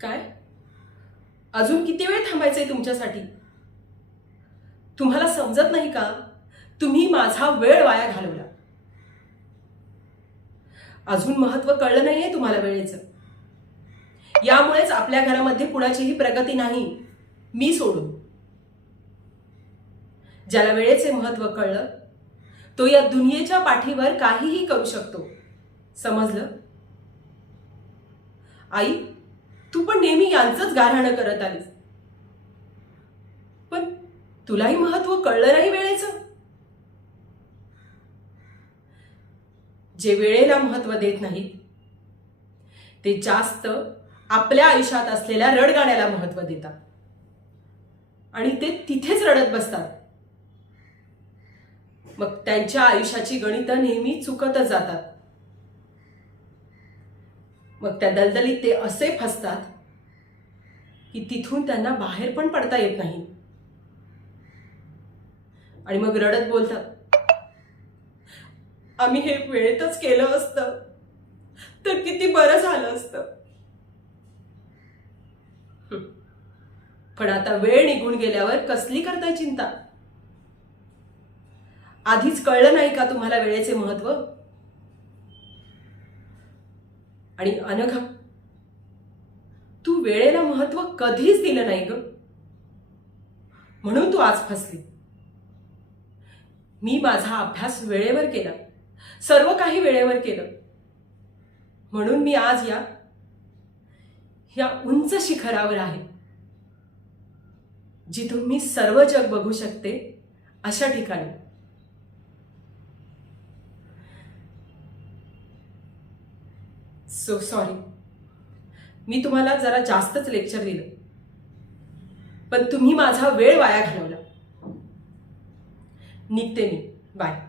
काय? अजून किती वेळ थांबायचंय तुमच्यासाठी? तुम्हाला समजत नाही का? तुम्ही माझा वेळ वाया घालवला. अजून महत्त्व कळलं नाहीये तुम्हाला वेळेचं. यामुळेच आपल्या घरामध्ये कुणाचीही प्रगती नाही, मी सोडून. ज्याला वेळेचे महत्त्व कळलं तो या दुनियेच्या पाठीवर काहीही करू शकतो. समजलं? आई, तू पण नेहमी यांचंच गाऱ्हाणं करत आलीस. पण तुलाही महत्त्व कळलं नाही वेळेचं? जे वेळेला महत्त्व देत नाहीत ते जास्त आपल्या आयुष्यात असलेल्या रडगाण्याला महत्त्व देतात आणि ते तिथेच रडत बसतात. मग त्यांच्या आयुष्याची गणितं नेहमी चुकतच जातात. मग त्या दलदलीत ते असे फसतात की तिथून त्यांना बाहेर पण पडता येत नाही. आणि मग रडत बोलतात, आम्ही हे वेळेतच केलं असतं तर किती बरं झालं असतं. पण आता वेळ निघून गेल्यावर कसली करताय चिंता? आधीच कळलं नाही का तुम्हाला वेळेचे महत्त्व? आणि अनघा, तू वेळेला महत्त्व कधीच दिलं नाही ग, म्हणून तू आज फसली. मी माझा अभ्यास वेळेवर केला, सर्व काही वेळेवर केलं, म्हणून मी आज या उंच शिखरावर आहे, जिथून मी सर्व जग बघू शकते अशा ठिकाणी. सो सॉरी, मी तुम्हाला जरा जास्तच लेक्चर दिलं, पण तुम्ही माझा वेळ वाया घालवला. निघते मी. बाय.